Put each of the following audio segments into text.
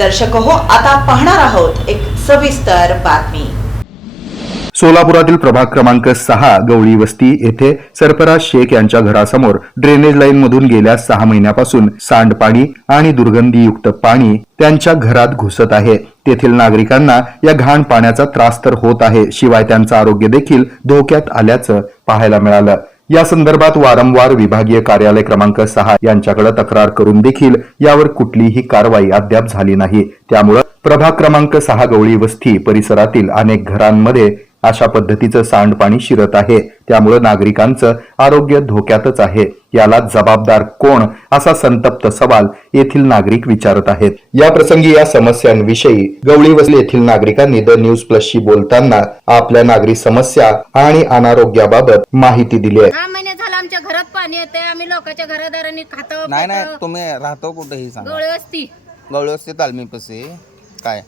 दर्शक हो आता पाहणार आहोत एक सविस्तर बातमी. सोलापुरातील प्रभाग क्रमांक सहा गवळी वस्ती येथे सरफराज शेख यांच्या घरासमोर ड्रेनेज लाईन मधून गेल्या सहा महिन्यापासून सांडपाणी आणि दुर्गंधीयुक्त पाणी त्यांच्या घरात घुसत आहे. तेथील नागरिकांना या घाण पाण्याचा त्रास तर होत आहे शिवाय त्यांचं आरोग्य देखील धोक्यात आल्याचं पाहायला मिळालं. या संदर्भात वारंवार विभागीय कार्यालय क्रमांक सहा यांच्याकडे तक्रार करून देखील यावर कुठलीही कारवाई अद्याप झाली नाही. त्यामुळे प्रभाग क्रमांक सहा गवळी वस्ती परिसरातील अनेक घरांमध्ये अशा पद्धतीचं सांडपाणी शिरत आहे. त्यामुळे नागरिकांचं आरोग्य धोक्यातच आहे. याला जबाबदार कोण? असा संतप्त सवाल येथील नागरिक विचारत आहेत. या प्रसंगी या समस्यांविषयी गवळी वसले येथील नागरिकांनी द न्यूज प्लसशी बोलताना आपल्या नागरी समस्या आणि अनारोग्याबाबत माहिती दिली आहे. सहा महिने झालं आमच्या घरात पाणी येते आम्ही लोकांच्या घरादारांनी खातो नाही नाही. तुम्ही राहतो कुठे ही सांगा. गवळी वस्ती. गवळी वस्ती तालमीपाशी. काय?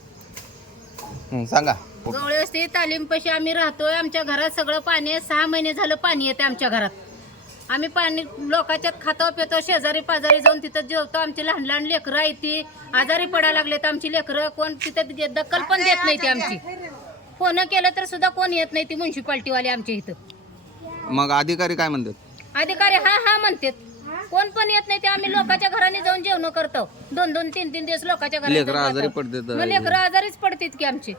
हं, सांगा. कुठं? गवळी वस्ती तालीमपाशी आम्ही राहतोय. आमच्या घरात सगळं पाणी आहे. सहा महिने झालं पाणी येते आमच्या घरात. आम्ही पाणी लोकांच्यात खातो पितो शेजारी पाजारी जाऊन तिथं जेवतो. आमची लहान लहान लेकरं आहे ती. आजारी पडायला लागलेत आमची लेकरं. कोण तिथं गे- दखल पण देत नाही ती आमची. फोन केलं तर सुद्धा कोण येत नाही ती म्युन्सिपाल्टीवाले आमच्या इथं. मग अधिकारी काय म्हणतात? अधिकारी हा हा म्हणतात. कोण पण येत नाही ते आम्ही लोकांच्या घराने जाऊन जेवण करतो दोन दोन तीन तीन दिवस लोकांच्या घरात लेकरं आजारी. पडतात. मग लेकरं आजारीच पडतात की आमची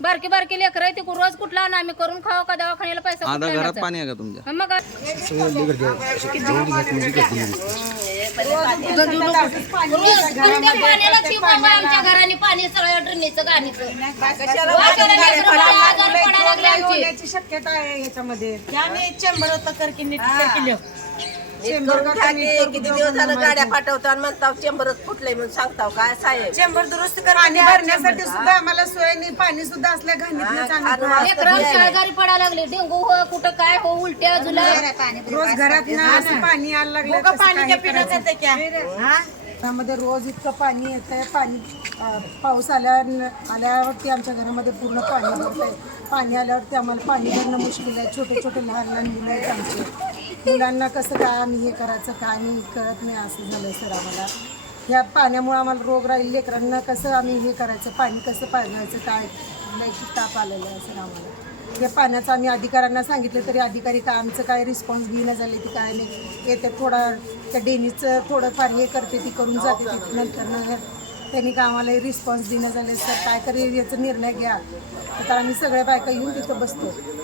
बारकी बारकी लेकरं आहे ते रोज कुठला आणू आम्ही करून खाऊ का दवाखान्याला पैसा आता कुठला घरात आणायचा? पाणी आहे का तुमच्या मग प्रत्येक पाण्याला ती बाबा आमच्या घराने पाणी सगळं ड्रेनेजचं गाणीचं वाटेला लेकरं बाळं आजारी पडायला लागले आमची. होण्याची शक्यता आहे ह्याच्यामध्ये आम्ही चेंबर तर की नीट केलं किती दिवस झालं गाड्या पाठवतो आणि म्हणताव चेंबरच फुटलंय म्हणून सांगताव काय साहेब चेंबर दुरुस्त पाणी भरण्यासाठी सुद्धा आम्हाला सोय नाही. पाणी सुद्धा असल्या घाणीतनंच आम्ही आजारी पडायला लागले. डेंगू हो कुठं काय हो उलट्या जुला रोज घरात असं पाणी यायला लागलं कसं पाणी काय? करायचं? घरामध्ये रोज इतकं पाणी येत आहे पाणी अं, पाऊस आल्या आल्यावरती आमच्या घरामध्ये पूर्ण पाणी भरत आहे पाणी आल्यावरती आम्हाला पाणी भरणं मुश्किल आहे. छोटे छोटे लहान लहान मुलं आहेत आमचे. मुलांना कसं काय आम्ही हे करायचं काय नाही कळत नाही असं झालं सर आम्हाला. ह्या पाण्यामुळे आम्हाला रोग राहील लेकरांना कसं आम्ही हे करायचं पाणी कसं पाजवायचं काय लैकी ताप आलेलं आहे सर आम्हाला. या पाण्याचं आम्ही अधिकाऱ्यांना सांगितलं तरी अधिकारी काय आमचं काय रिस्पॉन्स घेणं झाले ती काय नाही. येते थोडा त्या डेनीचं थोडंफार हे करते ती करून जाते ती नंतर त्यांनी का आम्हाला रिस्पॉन्स देणं झाले सर काय तरी याचा निर्णय घ्या. तर आम्ही सगळ्या बायका येऊन तिथं बसतो.